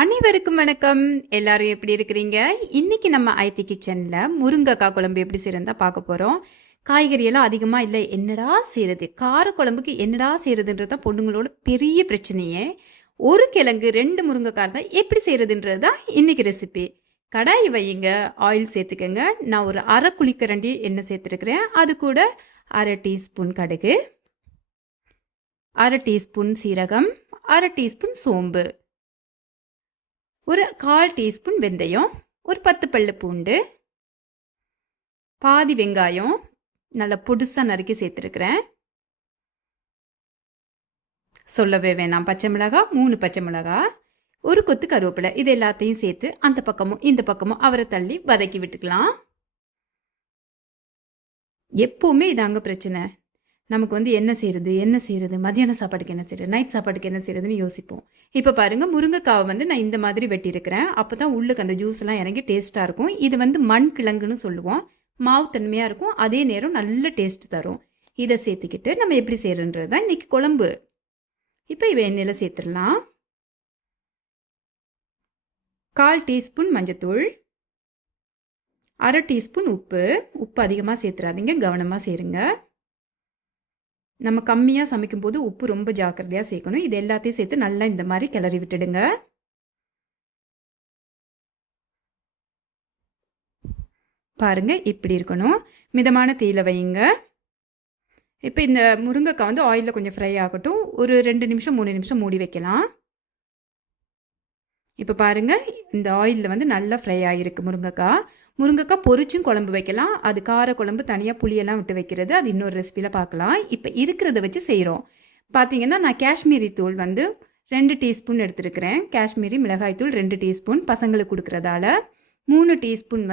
அனைவருக்கும் வணக்கம். எல்லாரும் எப்படி இருக்கிறீங்க? இன்னைக்கு நம்ம ஐத்தி கிச்சன்ல முருங்கைக்காய் குழம்பு எப்படி செய்யறதுன்னு பார்க்க போறோம். காய்கறி எல்லாம் அதிகமா இல்ல. என்னடா செய்றது? கார குழம்புக்கு என்னடா செய்றதுன்றது தான் பொண்ணுங்களோட பெரிய பிரச்சனையே. ஒரு கிழங்கு 2 முருங்கைக்காய் தான் எப்படி செய்றதுன்றது தான் இன்னைக்கு ரெசிபி. கடாய் வையுங்க, ஆயில் சேர்த்துக்கங்க. நான் ஒரு 1/2 குழிக்கரண்டி எண்ணெய் சேர்த்துருக்கிறேன். அது கூட 1/2 டீஸ்பூன் கடுகு, 1/2 டீஸ்பூன் சீரகம், 1/2 டீஸ்பூன் சோம்பு, ஒரு 1/4 டீஸ்பூன் வெந்தயம், ஒரு 10 பல்லு பூண்டு, பாதி வெங்காயம் நல்லா பொடுசாக நறுக்கி சேர்த்துருக்கிறேன். சொல்லவே வேணாம், பச்சை மிளகாய் 3 பச்சை மிளகாய், ஒரு கொத்து கருவேப்பிலை, இது எல்லாத்தையும் சேர்த்து அந்த பக்கமும் இந்த பக்கமும் அவரை தள்ளி வதக்கி விட்டுக்கலாம். எப்போவுமே இதாங்க பிரச்சனை. நமக்கு என்ன செய்கிறது மதியான சாப்பாட்டுக்கு என்ன செய்கிறது, நைட் சாப்பாட்டுக்கு என்ன செய்கிறதுன்னு யோசிப்போம். இப்போ பாருங்கள், முருங்கைக்காவை நான் இந்த மாதிரி வெட்டியிருக்கிறேன். அப்போ தான் உள்ளுக்கு அந்த ஜூஸ்லாம் இறங்கி டேஸ்ட்டாக இருக்கும். இது மண் கிழங்குன்னு சொல்லுவோம். மாவு தன்மையாக இருக்கும், அதே நேரம் நல்ல டேஸ்ட் தரும். இதை சேர்த்துக்கிட்டு நம்ம எப்படி செய்கிறன்றது தான் இன்றைக்கி குழம்பு. இப்போ இவை எண்ணெயில் சேர்த்துடலாம். 1/4 டீஸ்பூன் மஞ்சத்தூள், 1/2 டீஸ்பூன் உப்பு. உப்பு அதிகமாக சேர்த்துறாதீங்க, கவனமாக சேருங்க. நம்ம கம்மியாக சமைக்கும்போது உப்பு ரொம்ப ஜாக்கிரதையாக சேர்க்கணும். இது எல்லாத்தையும் சேர்த்து நல்லா இந்த மாதிரி கிளறி விட்டுடுங்க. பாருங்கள், இப்படி இருக்கணும். மிதமான தீயில வையுங்க. இப்போ இந்த முருங்கைக்காய் ஆயிலில் கொஞ்சம் ஃப்ரை ஆகட்டும். ஒரு 2 நிமிஷம் 3 நிமிஷம் மூடி வைக்கலாம். இப்போ பாருங்கள், இந்த ஆயிலில் நல்லா ஃப்ரை ஆகிருக்கு முருங்கைக்காய். முருங்கைக்காய் பொரிச்சும் குழம்பு வைக்கலாம். அது கார குழம்பு தனியாக புளியெல்லாம் விட்டு வைக்கிறது, அது இன்னொரு ரெசிபியில் பார்க்கலாம். இப்போ இருக்கிறத வச்சு செய்கிறோம். பார்த்தீங்கன்னா, நான் காஷ்மீரி தூள் 2 டீஸ்பூன் எடுத்துருக்கிறேன். காஷ்மீரி மிளகாய் தூள் 2 டீஸ்பூன், பசங்களுக்கு கொடுக்குறதால. 3 டீஸ்பூன்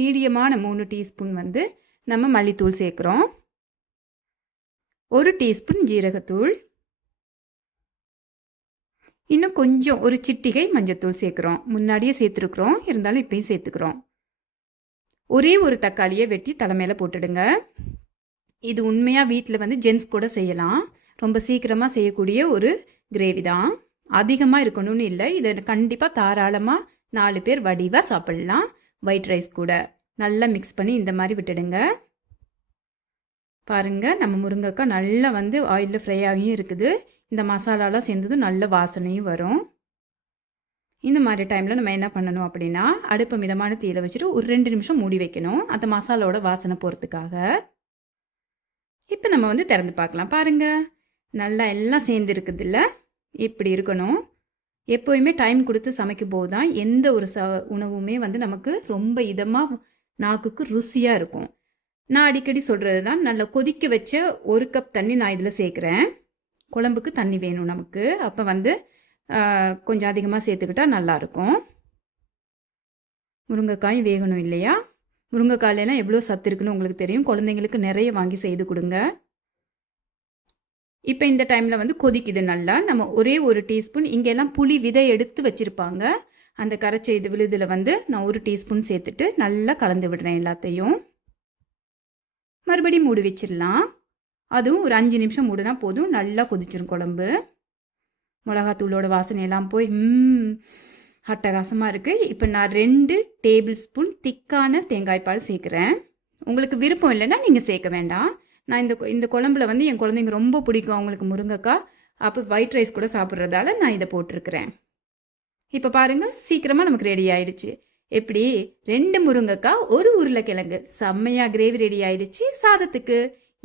மீடியமான 3 டீஸ்பூன் நம்ம மல்லித்தூள் சேர்க்குறோம். 1 டீஸ்பூன் ஜீரகத்தூள், இன்னும் கொஞ்சம் ஒரு சிட்டிகை மஞ்சத்தூள் சேர்க்குறோம். முன்னாடியே சேர்த்துருக்குறோம், இருந்தாலும் இப்போயும் சேர்த்துக்கிறோம். ஒரே ஒரு தக்காளியை வெட்டி தலைமையில் போட்டுடுங்க. இது உண்மையாக வீட்டில் ஜென்ஸ் கூட செய்யலாம். ரொம்ப சீக்கிரமாக செய்யக்கூடிய ஒரு கிரேவி தான். அதிகமாக இருக்கணும்னு இல்லை. இதை கண்டிப்பாக தாராளமாக 4 பேர் வடிவாக சாப்பிட்லாம். ஒயிட் ரைஸ் கூட நல்லா மிக்ஸ் பண்ணி இந்த மாதிரி விட்டுடுங்க. பாருங்கள், நம்ம முருங்கைக்காய் நல்லா ஆயிலில் ஃப்ரை ஆகியும் இருக்குது. இந்த மசாலாலாம் சேர்ந்ததும் நல்ல வாசனையும் வரும். இந்த மாதிரி டைமில் நம்ம என்ன பண்ணணும் அப்படின்னா, அடுப்பை மிதமான தீயில வச்சுட்டு ஒரு 2 நிமிஷம் மூடி வைக்கணும், அந்த மசாலாவோட வாசனை போகிறதுக்காக. இப்போ நம்ம திறந்து பார்க்கலாம். பாருங்கள், நல்லா எல்லாம் சேர்ந்து இருக்குது இல்லை? இப்படி இருக்கணும். எப்போயுமே டைம் கொடுத்து சமைக்கும் போது தான் எந்த ஒரு உணவுமே நமக்கு ரொம்ப இதமாக நாக்குக்கு ருசியாக இருக்கும். நான் அடிக்கடி சொல்கிறது தான், நல்லா கொதிக்க வச்ச 1 கப் தண்ணி நான் இதில் சேர்க்குறேன். குழம்புக்கு தண்ணி வேணும் நமக்கு. அப்போ கொஞ்சம் அதிகமாக சேர்த்துக்கிட்டா நல்லாயிருக்கும். முருங்கைக்காயும் வேகணும் இல்லையா? முருங்கைக்காயிலாம் எவ்வளோ சத்து இருக்குன்னு உங்களுக்கு தெரியும். குழந்தைங்களுக்கு நிறைய வாங்கி செய்து கொடுங்க. இப்போ இந்த டைமில் கொதிக்குது நல்லா. நம்ம ஒரே 1 டீஸ்பூன், இங்கெல்லாம் புளி விதை எடுத்து வச்சுருப்பாங்க, அந்த கரைச்ச இது விழுதில் நான் 1 டீஸ்பூன் சேர்த்துட்டு நல்லா கலந்து விடுறேன் எல்லாத்தையும். மறுபடியும் மூடி வச்சிடலாம். அதுவும் ஒரு 5 நிமிஷம் மூடினா போதும், நல்லா கொதிச்சிடும் குழம்பு. மிளகாத்தூளோட வாசனையெல்லாம் போய் அட்டகாசமாக இருக்குது. இப்போ நான் 2 டேபிள் ஸ்பூன் திக்கான தேங்காய் பால் சேர்க்குறேன். உங்களுக்கு விருப்பம் இல்லைன்னா நீங்கள் சேர்க்க வேண்டாம். நான் இந்த குழம்புல என் குழந்தைங்க ரொம்ப பிடிக்கும் அவங்களுக்கு முருங்கைக்காய். அப்போ ஒயிட் ரைஸ் கூட சாப்பிட்றதால நான் இதை போட்டிருக்கிறேன். இப்போ பாருங்கள், சீக்கிரமாக நமக்கு ரெடி ஆயிடுச்சு. எப்படி 2 முருங்கைக்காய் 1 உருளைக்கிழங்கு, செம்மையாக கிரேவி ரெடி ஆயிடுச்சு. சாதத்துக்கு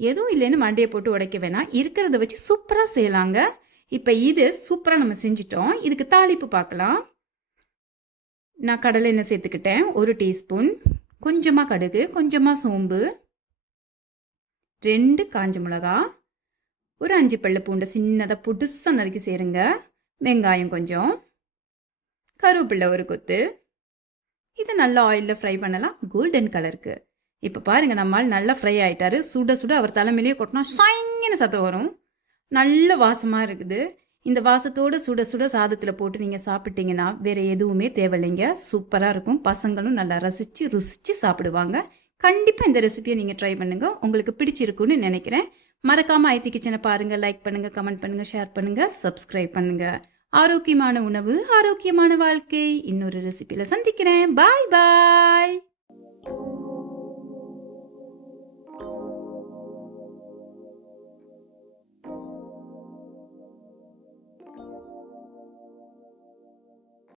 எதுவும் இல்லைன்னு மண்டையை போட்டு உடைக்க வேணாம், இருக்கிறத வச்சு சூப்பராக செய்யலாங்க. இப்போ இது சூப்பராக நம்ம செஞ்சிட்டோம். இதுக்கு தாளிப்பு பார்க்கலாம். நான் கடலை எண்ணெய் சேர்த்துக்கிட்டேன் 1 டீஸ்பூன், கொஞ்சமாக கடுகு, கொஞ்சமாக சோம்பு, 2 காஞ்ச மிளகா, ஒரு 5 பல்லு பூண்டு சின்னதாக பொடுசாக நறுக்கி சேருங்க, வெங்காயம் கொஞ்சம், கருவேப்பிலை 1 கொத்து. இதை நல்லா ஆயிலில் ஃப்ரை பண்ணலாம் கோல்டன் கலருக்கு. இப்போ பாருங்கள், நம்மால் நல்லா ஃப்ரை ஆகிட்டாரு. சுட சுட அவர் தலைமையிலேயே கொட்டினா ஷைன்னு சத்தம் வரும். நல்ல வாசமாக இருக்குது. இந்த வாசத்தோடு சுட சுட சாதத்தில் போட்டு நீங்கள் சாப்பிட்டீங்கன்னா வேறு எதுவுமே தேவையில்லைங்க. சூப்பராக இருக்கும். பசங்களும் நல்லா ருசித்து சாப்பிடுவாங்க. கண்டிப்பாக இந்த ரெசிபியை நீங்கள் ட்ரை பண்ணுங்கள். உங்களுக்கு பிடிச்சிருக்குன்னு நினைக்கிறேன். மறக்காமல் ஐத்தி கிச்சனை பாருங்கள், லைக் பண்ணுங்கள், கமெண்ட் பண்ணுங்கள், ஷேர் பண்ணுங்கள், சப்ஸ்கிரைப் பண்ணுங்கள். ஆரோக்கியமான உணவு, ஆரோக்கியமான வாழ்க்கை. இன்னொரு ரெசிபியில் சந்திக்கிறேன். பாய் பாய்.